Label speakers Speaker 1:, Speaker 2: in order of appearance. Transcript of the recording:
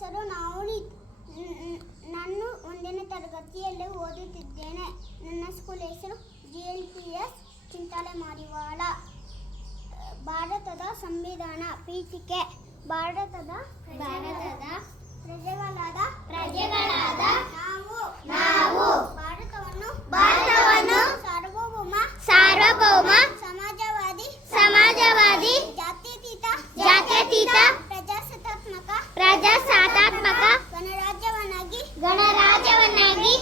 Speaker 1: ಹೆಸರು ನವನಿ ನಾನು ಒಂದನೇ ತರಗತಿಯಲ್ಲಿ ಓದುತ್ತಿದ್ದೇನೆ. ನನ್ನ ಸ್ಕೂಲ್ ಹೆಸರು G L P S Chintale Marivala. ಭಾರತದ ಸಂವಿಧಾನ ಪೀಠಿಕೆ. ಭಾರತದ ಭಾರತದ ಪ್ರಜೆಗಳಾದ ಪ್ರಜೆಗಳಾದ ಪ್ರಜಾಸತ್ತಾತ್ಮಕ ಪ್ರಜಾಸತ್ತಾತ್ಮಕ ಗಣರಾಜ್ಯವನ್ನಾಗಿ ಗಣರಾಜ್ಯವನ್ನಾಗಿ